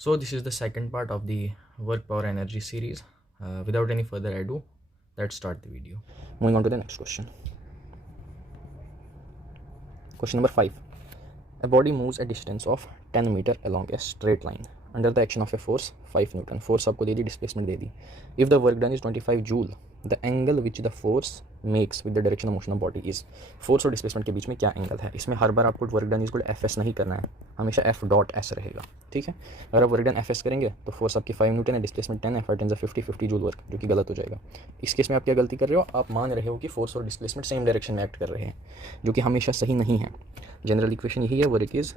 So this is the second part of the work power energy series. Without any further ado, let's start the video. Moving on to the next question. Question number 5. A body moves a distance of 10 meter along a straight line under the action of a force 5 Newton. Force आपको दे दी, displacement they the. If the work done is 25 joule, the angle which the force makes with the direction of motion of body is. force और displacement के बीच में क्या angle है? इसमें हर बार आपको work done is equal to fs नहीं करना है, हमेशा f डॉट s रहेगा. ठीक है, अगर आप वर्क डन fs करेंगे तो फोर्स आपकी 5 न्यूटन है, डिस्प्लेसमेंट 10 है, 5 10 50 जूल वर्क, जो कि गलत हो जाएगा. इस केस में आप क्या गलती कर रहे हो? आप मान रहे हो कि फोर्स और डिस्प्लेसमेंट सेम डायरेक्शन में एक्ट कर रहे हैं, जो कि हमेशा सही नहीं है. जनरल इक्वेशन यही है, work is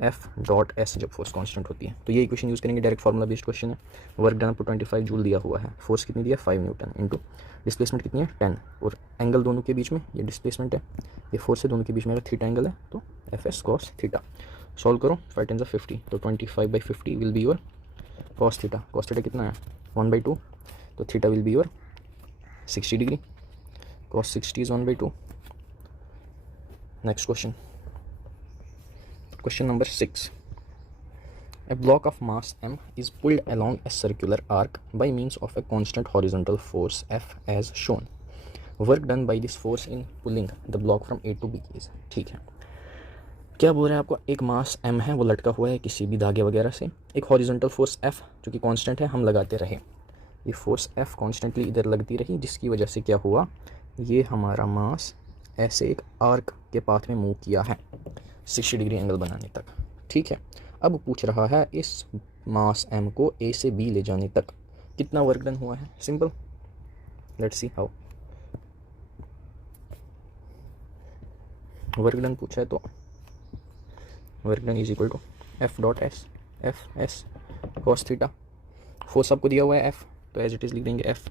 F dot S जब फोर्स कांस्टेंट होती है. तो ये इक्वेशन यूज़ करेंगे, डायरेक्ट फार्मूला बेस्ड क्वेश्चन है. वर्क डन आपको 25 जूल दिया हुआ है, फोर्स कितनी दिया 5 न्यूटन, इंटू डिस्प्लेसमेंट कितनी है 10, और एंगल दोनों के बीच में, ये डिस्प्लेसमेंट है, ये फोर्स है, दोनों के बीच में अगर थीटा एंगल है तो F S cos theta. Solve करो, 5 10 50, तो 25/50 will be your cos theta. Cos theta कितना है 1/2, तो theta will be your 60 degree. Cos 60 is 1/2. Next question. Question number 6. A block of mass m is pulled along a circular arc by means of a constant horizontal force F as shown. Work done by this force in pulling the block from A to B is. ठीक है, क्या बोल रहे हैं आपको? एक मास m है, वो लटका हुआ है किसी भी धागे वगैरह से. एक हॉरिजॉन्टल फोर्स F जो कि कांस्टेंट है, हम लगाते रहे. ये फोर्स F कॉन्स्टेंटली इधर लगती रही, जिसकी वजह से क्या हुआ, ये हमारा मास ऐसे एक आर्क के पाथ में मूव किया है 60 डिग्री एंगल बनाने तक. ठीक है, अब पूछ रहा है इस मास m को A से B ले जाने तक कितना वर्क डन हुआ है. Simple, let's see how. Work done पूछा है तो work done is equal to F dot S, F S cos theta. Force आपको दिया हुआ है F, तो एज इट इज लिख देंगे F.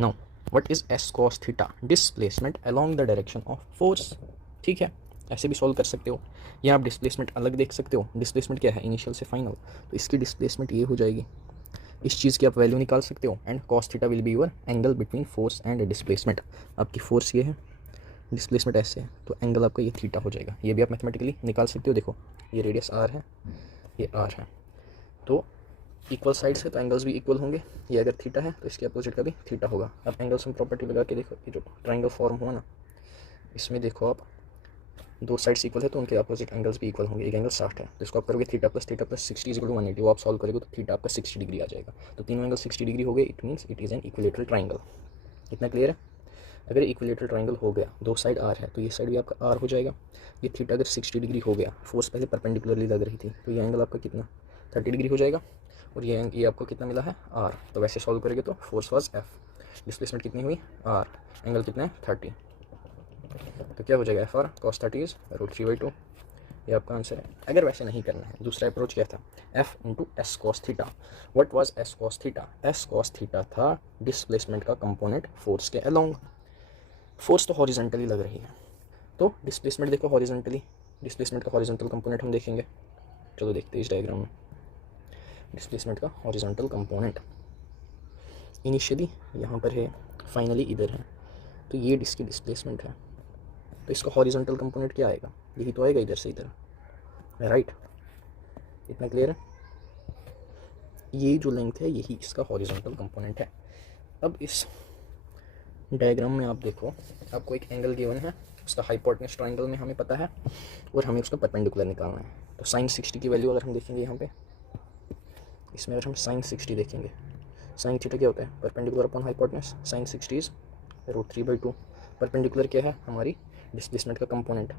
Now what is S cos theta? Displacement along the direction of force. ठीक है, ऐसे भी सॉल्व कर सकते हो, या आप डिस्प्लेसमेंट अलग देख सकते हो. डिस्प्लेसमेंट क्या है, इनिशियल से फाइनल, तो इसकी डिस्प्लेसमेंट ये हो जाएगी. इस चीज़ की आप वैल्यू निकाल सकते हो, and cos theta will be your angle between force and displacement. आपकी फोर्स ये है, डिस्प्लेसमेंट ऐसे है, तो एंगल आपका ये थीटा हो जाएगा. ये भी आप मैथमेटिकली निकाल सकते हो. देखो, ये रेडियस r है, ये r है, तो इक्वल साइड्स है तो एंगल्स भी इक्वल होंगे. ये अगर थीटा है तो इसके अपोजिट का भी थीटा होगा. अब एंगल्स हम प्रॉपर्टी लगा के देखो, ये जो ट्राइंगल फॉर्म हुआ ना, इसमें देखो आप दो साइड्स इक्वल है तो उनके अपोजिट एंगल्स भी इक्वल होंगे. एक एंगल 60 है, तो इसको आप करोगे theta plus 60 is equal to 180. वो आप सॉल्व करोगे तो थीटा आपका 60 डिग्री आ जाएगा. तो तीनों एंगल 60 डिग्री हो गए, it means it is an equilateral triangle. इतना क्लियर है? अगर इक्विलेटरल ट्राइंगल हो गया, दो साइड आर है, तो ये साइड भी आपका आर हो जाएगा. ये थीटा अगर 60 डिग्री हो गया, फोर्स पहले परपेंडिकुलरली लग रही थी, तो ये एंगल आपका कितना 30 डिग्री हो जाएगा. और ये आपको कितना मिला है आर. तो वैसे सॉल्व करेंगे तो फोर्स वाज एफ, डिस्प्लेसमेंट कितनी हुई आर, एंगल कितना है 30, तो क्या हो जाएगा एफ आर कॉस 30 इज √3/2. ये आपका आंसर है. अगर वैसे नहीं करना है, दूसरा अप्रोच क्या था, F into S cos theta. What was S cos theta? S cos theta था डिस्प्लेसमेंट का कंपोनेंट फोर्स के अलोंग. फोर्स तो हॉरिजॉन्टली लग रही है, तो डिस्प्लेसमेंट देखो हॉरिजॉन्टली, डिस्प्लेसमेंट का हॉरिजॉन्टल कंपोनेंट हम देखेंगे. चलो देखते हैं इस डायग्राम में. डिस्प्लेसमेंट का हॉरिजॉन्टल कंपोनेंट इनिशियली यहाँ पर है, फाइनली इधर है, तो ये इसकी डिस्प्लेसमेंट है. तो इसका हॉरिजॉन्टल कंपोनेंट क्या आएगा, यही तो आएगा इधर से इधर, राइट. इतना क्लियर है? ये जो लेंथ है यही इसका हॉरिजॉन्टल कंपोनेंट है. अब इस डायग्राम में आप देखो, आपको एक एंगल गिवन है, उसका हाइपोटेन्यूज ट्रायंगल में हमें पता है, और हमें उसका परपेंडिकुलर निकालना है. तो साइन 60 की वैल्यू अगर हम देखेंगे यहाँ पे, इसमें अगर हम साइन 60 देखेंगे, साइन थीटा क्या होता है, perpendicular upon hypotenuse. Sine 60 is √3/2. Perpendicular क्या है, हमारी डिस्प्लेसमेंट का कंपोनेंट.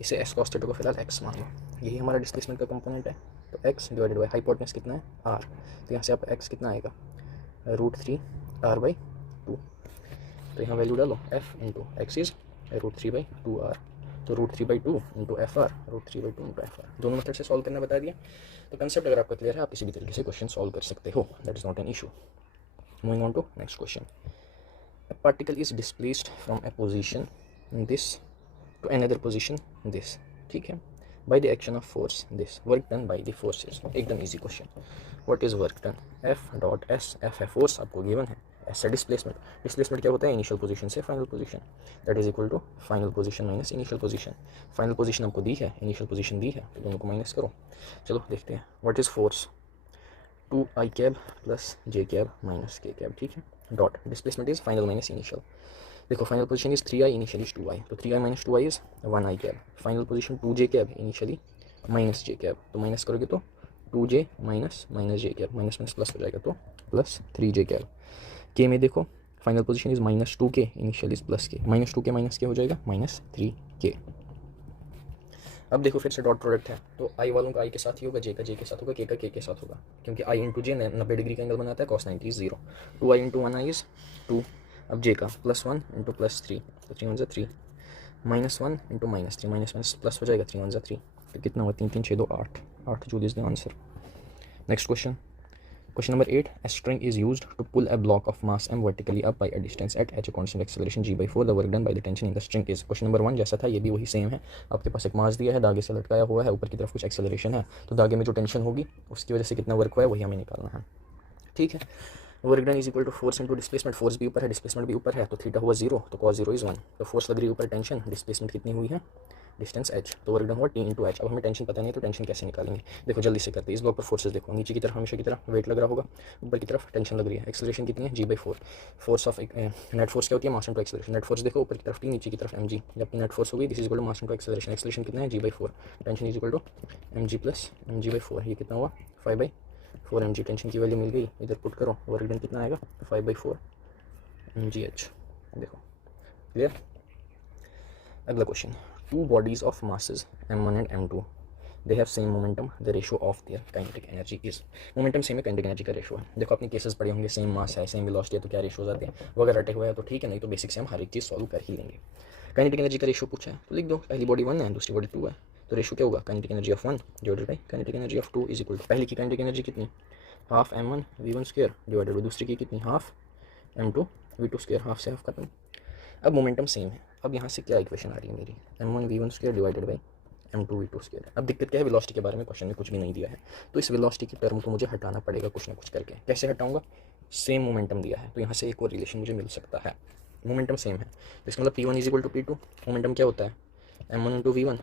इसे एस कॉस थीटा को फिलहाल एक्स मान लो, यही हमारा डिस्प्लेसमेंट का कंपोनेंट है. तो एक्स डिवाइडेड बाई हाइपोटेन्यूज कितना है आर, तो यहाँ से आप एक्स कितना आएगा √3r/2. तो यहाँ वैल्यू डालो, F into x is √3/2r, तो √3/2 into F R, √3/2 into F R. दोनों मेथड से सॉल्व करना बता दिया. तो कंसेप्ट अगर आपको क्लियर है, आप किसी भी तरीके से क्वेश्चन सॉल्व कर सकते हो, that is not an issue. Moving on to next question. A particle is displaced from a position this to another position this. ठीक है, by the action of force this. Work done by the forces. एकदम easy question. What is work done? F dot S. F है force, आपको given है. S है displacement. Displacement क्या होता है, initial position से final position. That is equal to final position minus initial position. Final position आपको दी है, initial position दी है, तो दोनों को माइनस करो. चलो देखते हैं. What is force? 2i cap plus J cap minus K cap, ठीक है, dot displacement is final minus initial. देखो final position is 3i, initial is 2i, तो 3i minus 2i is 1i cap. Final position 2j cap, initially minus J cap, तो minus करोगे तो 2j minus minus J cap, minus minus plus हो जाएगा तो plus 3j cap. K में देखो final position is minus 2k, initial is plus के, minus 2k minus के हो जाएगा माइनस 3k। अब देखो फिर से डॉट प्रोडक्ट है, तो आई वालों का आई के साथ ही होगा, जे का जे के साथ होगा, के का के साथ होगा, क्योंकि आई इंटू जे 90 डिग्री का एंगल बनाता है, cos 90 is 0। 2i into 1i is 2। अब जे का प्लस 1 इंटू प्लस 3, तो 3 1 ज़ा 3, minus 1 into minus 3, minus minus plus हो जाएगा, 3 1 ज़ा 3, तो कितना हुआ, 3 3 6 2 8, 8 joule is the answer. Next question, question number 8, a string is used to pull a block of mass m vertically up by a distance at h a constant acceleration g by 4, the work done by the tension in the string is। question number 1 जैसा था ये भी वही same है, आपके पास एक मास दिया है, धागे से लटकाया हुआ है, ऊपर की तरफ कुछ एक्सेलरेशन है, तो धागे में जो टेंशन होगी उसकी वजह से कितना वर्क हुआ है वही हमें निकालना है, ठीक है। Work done is equal to force into displacement, force भी ऊपर है डिस्प्लेसमेंट भी ऊपर है, तो थीटा हुआ 0, तो cos 0 इज 1, तो फोर्स लग रही है ऊपर, टेंशन, डिस्प्लेसमेंट कितनी हुई है, डिस्टेंस h, तो वर्क डन हुआ t इंटू एच। अब हमें टेंशन पता नहीं है तो टेंशन कैसे निकालेंगे, देखो जल्दी से करते हैं। इस ब्लॉक पर फोर्सेस देखो, नीचे की तरफ हमेशा की तरफ वेट लग रहा होगा, ऊपर की तरफ टेंशन लग रही है, एक्सेलरेशन कितनी है g/4, force of net force क्या होती है, मास इनटू एक्सेलरेशन, नेट फोर्स देखो ऊपर की तरफ t, नीचे की तरफ mg, जबकि नेट फोर्स होगी this is equal to mass into acceleration, acceleration कितना है g/4, tension is equal to mg plus mg/4, ये कितना हुआ 5/4 mg, टेंशन की वैल्यू मिल गई, इधर पुट करो, वर्क डन कितना आएगा 5/4 mgh, देखो क्लियर। अगला question, two bodies of masses m1 and m2, they have same momentum, the ratio of their kinetic energy is। Momentum same है, काइनेटिक एनर्जी का रेशो है। देखो अपने केसेस पढ़े होंगे, सेम मास है सेम वेलोसिटी है, तो क्या रेशोज आते हैं, वो अगर रटे हुए हैं तो ठीक है, नहीं तो बेसिक से हम हर एक चीज़ सॉल्व कर ही लेंगे। काइनेटिक एनर्जी का रेशो पूछा है तो लिख दो, पहली बॉडी 1 है दूसरी बॉडी 2 है, तो रेशो क्या होगा, kinetic energy of 1 divided by kinetic energy of 2 is equal to, पहली की काइनेटिक एनर्जी कितनी, half m1 v1 square divided by दूसरी की कितनी, half m2 v2 square, half से हाफ खत्म। अब मोमेंटम सेम है, अब यहाँ से क्या इक्वेशन आ रही है मेरी, m1 v1 square divided by m2 v2 square. अब दिक्कत क्या है, वेलोसिटी के बारे में क्वेश्चन में कुछ भी नहीं दिया है, तो इस वेलोसिटी की टर्म को मुझे हटाना पड़ेगा कुछ ना कुछ करके। कैसे हटाऊंगा, सेम मोमेंटम दिया है तो यहाँ से एक और रिलेशन मुझे मिल सकता है, मोमेंटम सेम है, तो इसका मतलब p1 is equal to p2, momentum क्या होता है m1 into v1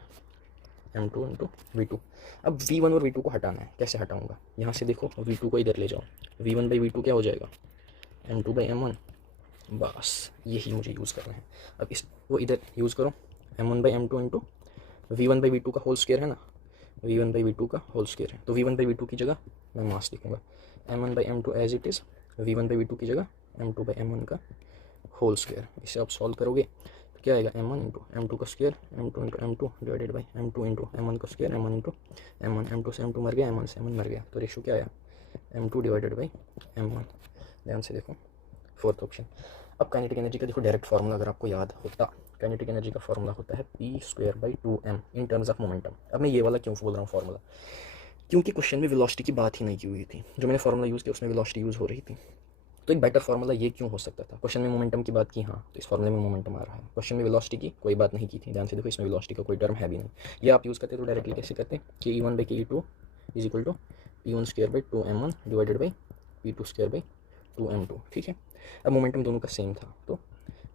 m2 into v2। अब v1 और v2 को हटाना है, कैसे हटाऊंगा, यहाँ से देखो v2 को इधर ले जाओ, v1 बाई v2 क्या हो जाएगा m2 बाई m1, बस यही मुझे यूज़ करना है। अब इस वो इधर यूज़ करो, m1 by m2 into v1 by v2 का होल स्क्वायर है ना, v1 बाई v2 का होल स्क्वायर है, तो v1 बाई v2 की जगह मैं मास लिखूँगा, m1 by m2 as it is, v1 by v2 की जगह m2 बाई m1 का होल स्क्वायर। इसे आप सॉल्व करोगे तो क्या आएगा, m1 इंटू m2 का square, m2 into m2 divided by m2 into m1 का square, m1 into m1, m2 से m2 मर गया, m1 से m1 मर गया, तो रेशो क्या आया m2 डिवाइडेड बाई m1। ध्यान से देखो फोर्थ ऑप्शन। अब काइनेटिक एनर्जी का देखो डायरेक्ट फार्मूला अगर आपको याद होता, काइनेटिक एनर्जी का फार्मूला होता है p²/2m in terms of momentum. अब मैं ये वाला क्यों बोल रहा हूँ फार्मूला, क्योंकि क्वेश्चन में वेलोसिटी की बात ही नहीं की हुई थी, जो मैंने फार्मूला यूज़ किया उसमें वेलोसिटी यूज़ हो रही थी, तो एक बेटर फार्मूला ये क्यों हो सकता था। क्वेश्चन में मोमेंटम की बात की, हाँ तो इस फार्मूले में मोमेंटम आ रहा है, क्वेश्चन में वेलोसिटी की कोई बात नहीं की थी, ध्यान से देखो इसमें वेलोसिटी का कोई टर्म है भी नहीं, ये आप यूज़ करते तो डायरेक्टली कैसे करते, ke1 by ke2 is equal to p1 square by 2m1 divided by p2 square by 2m2, ठीक है। अब मोमेंटम दोनों का सेम था, तो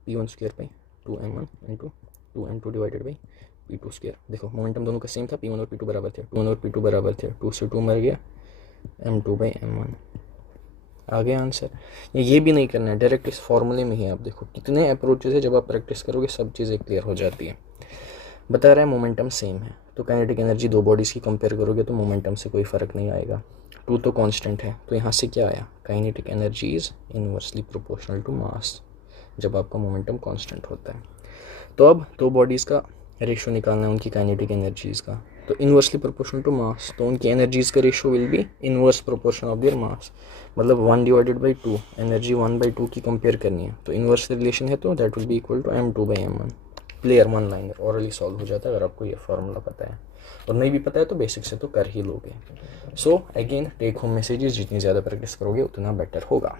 p1 square by 2m1 into 2m2 divided by p2 square. देखो मोमेंटम दोनों का सेम था, p1 और p2 बराबर थे, 2 और p2 बराबर थे, 2 से 2 मर गया, m2 बाई m1 आ गया आंसर। ये भी नहीं करना है, डायरेक्ट इस फॉर्मूले में ही आप देखो कितने अप्रोचेज है, जब आप प्रैक्टिस करोगे सब चीज़ें क्लियर हो जाती है। बता रहा है मोमेंटम सेम है, तो काइनेटिक एनर्जी दो बॉडीज़ की कंपेयर करोगे तो मोमेंटम से कोई फ़र्क नहीं आएगा, 2 तो कांस्टेंट है, तो यहाँ से क्या आया, kinetic energy is inversely proportional to mass, जब आपका मोमेंटम कांस्टेंट होता है। तो अब दो बॉडीज़ का रेशो निकालना है उनकी काइनेटिक एनर्जीज़ का, तो इनवर्सली प्रोपोर्शनल टू मास, तो उनकी एनर्जीज़ का ratio will be inverse proportion of their mass, मतलब 1 डिवाइडेड बाई 2, एनर्जी 1/2 की कंपेयर करनी है, तो इनवर्स रिलेशन है, तो that will be equal to m2 by m1। Clear, one liner orally solve हो जाता है अगर आपको ये फार्मूला पता है, और नहीं भी पता है तो बेसिक से तो कर ही लोगे। So again take home messages, जितनी ज़्यादा प्रैक्टिस करोगे उतना बेटर होगा।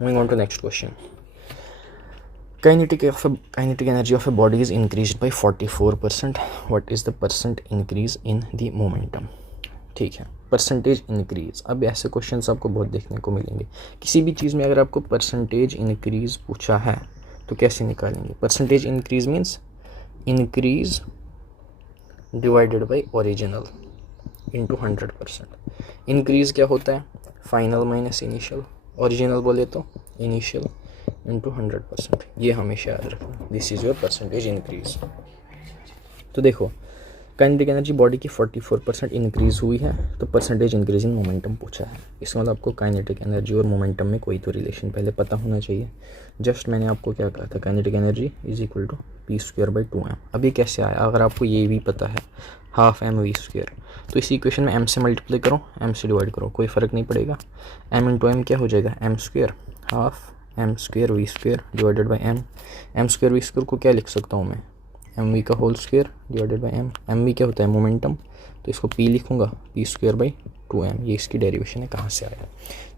Moving on to next question, kinetic energy of a body is increased by 44%, what is the percent increase in the momentum। ठीक है, परसेंटेज इंक्रीज। अब ऐसे क्वेश्चंस आपको बहुत देखने को मिलेंगे, किसी भी चीज़ में अगर आपको परसेंटेज इंक्रीज पूछा है तो कैसे निकालेंगे, percentage increase means increase divided by original, into 100%। Increase क्या होता है, फाइनल माइनस इनिशियल, ओरिजिनल बोले तो इनिशियल इंटू 100%। ये हमेशा याद रखना, this is your percentage increase. तो देखो काइनेटिक एनर्जी बॉडी की 44% इंक्रीज़ हुई है, तो परसेंटेज इंक्रीज इन मोमेंटम पूछा है। इसका मतलब आपको काइनेटिक एनर्जी और मोमेंटम में कोई तो रिलेशन पहले पता होना चाहिए। जस्ट मैंने आपको क्या कहा था, kinetic energy is equal to p²/2m। अब ये कैसे आया, अगर आपको ये भी पता है हाफ एम वी स्क्वेयर, तो इसी इक्वेशन में m से मल्टीप्लाई करो, m से डिवाइड करो, कोई फ़र्क नहीं पड़ेगा। m इंटू एम क्या हो जाएगा, m², half m² v² divided by m² v² को क्या लिख सकता हूँ मैं, mv का whole square divided by m। mv क्या होता है, मोमेंटम, तो इसको p लिखूंगा p²/2m। ये इसकी डेरिवेशन है, कहाँ से आया।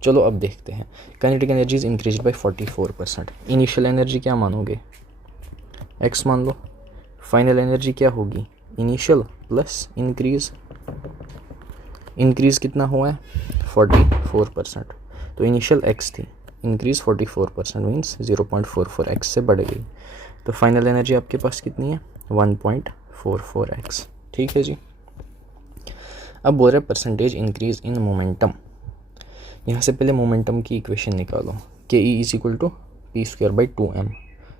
चलो अब देखते हैं। Kinetic energy is increase by 44%। Initial energy क्या मानोगे, x मान लो। फाइनल एनर्जी क्या होगी, इनिशियल प्लस इंक्रीज। इंक्रीज कितना हुआ है, 44%। तो इनिशियल x थी, इंक्रीज 44% मीन्स 0.44x से बढ़ गई। तो फाइनल एनर्जी आपके पास कितनी है, 1.44x। ठीक है जी। अब बोल रहे परसेंटेज इंक्रीज इन मोमेंटम। यहाँ से पहले मोमेंटम की इक्वेशन निकालो, के E is equal to p²/2m।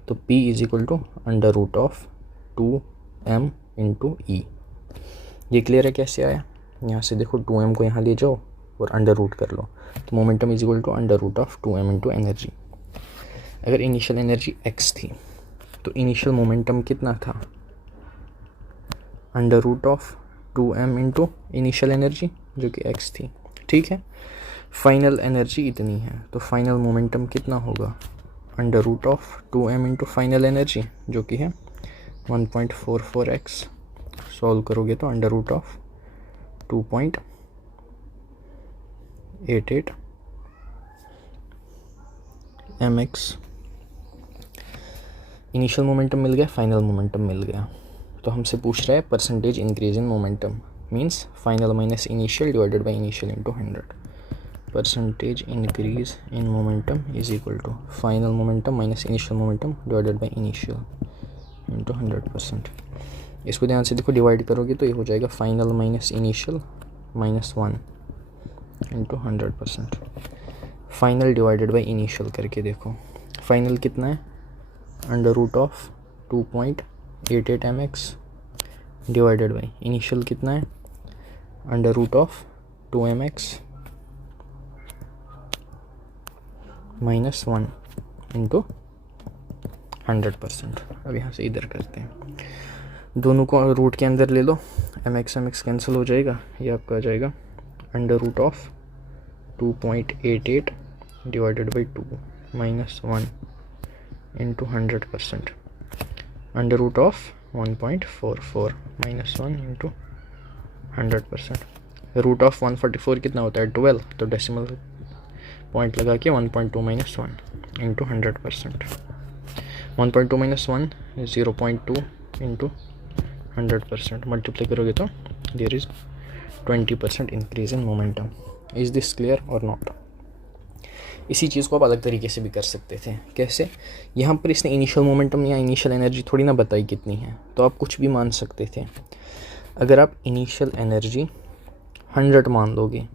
तो p is equal to √2m into E. ये क्लियर है कैसे आया, यहाँ से देखो 2m को यहाँ ले जाओ और अंडर रूट कर लो, तो momentum is equal to √2m into energy. अगर इनिशियल एनर्जी x थी तो इनिशियल मोमेंटम कितना था, √2m इंटू इनिशियल एनर्जी जो कि x थी। ठीक है, फाइनल एनर्जी इतनी है, तो फाइनल मोमेंटम कितना होगा, √2m इंटू फाइनल एनर्जी जो कि है 1.44x। सॉल्व करोगे तो √2.88 mx। इनिशियल मोमेंटम मिल गया, फाइनल मोमेंटम मिल गया। तो हमसे पूछ रहा है percentage increase in momentum, means final minus initial divided by initial into 100। Percentage increase in momentum is equal to final momentum minus initial momentum divided by initial into 100%। इसको ध्यान से देखो, डिवाइड करोगे तो ये हो जाएगा final minus initial -1 into 100%। Final divided by initial करके देखो, फाइनल कितना है, √2.88 mx डिवाइडेड बाई इनिशियल कितना है, √2mx -1 इंटू 100%। अब यहाँ से इधर करते हैं, दोनों को रूट के अंदर ले लो, mx कैंसिल हो जाएगा, ये आपका आ जाएगा √2.88 डिवाइडेड बाई 2 -1 इंटू 100%, √1.44 -1 इंटू 100%। √144 कितना होता है, 12, तो डेसिमल पॉइंट लगा के 1.2 - 1 इंटू 100%। 1.2 - 1 0.2 इंटू 100%। मल्टीप्लाई करोगे तो there is 20% increase in momentum. Is this clear और नॉट। इसी चीज़ को आप अलग तरीके से भी कर सकते थे। कैसे, यहाँ पर इसने इनिशियल मोमेंटम या इनिशियल एनर्जी थोड़ी ना बताई कितनी है, तो आप कुछ भी मान सकते थे। अगर आप इनिशियल एनर्जी 100 मान लोगे,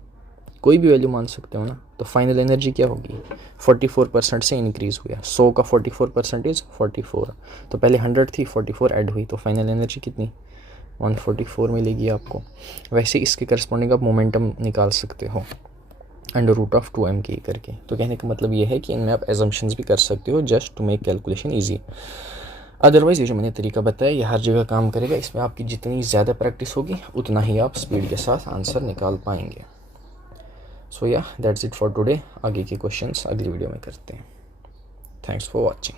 कोई भी वैल्यू मान सकते हो ना, तो फाइनल एनर्जी क्या होगी, 44% से इंक्रीज़ हुआ। 100 का 44% इज 44, तो पहले 100 थी, 44 ऐड हुई, तो फाइनल एनर्जी कितनी 144 मिलेगी आपको। वैसे इसके करस्पॉन्डिंग आप मोमेंटम निकाल सकते हो √2m की करके। तो कहने का मतलब ये है कि इनमें आप एजम्पशंस भी कर सकते हो just to make calculation easy. Otherwise ये जो मैंने तरीका बताया ये हर जगह काम करेगा, इसमें आपकी जितनी ज़्यादा प्रैक्टिस होगी उतना ही आप स्पीड के साथ आंसर निकाल पाएंगे। सो या दैट्स इट फॉर टुडे। आगे के क्वेश्चंस अगली वीडियो में करते हैं। Thanks for watching.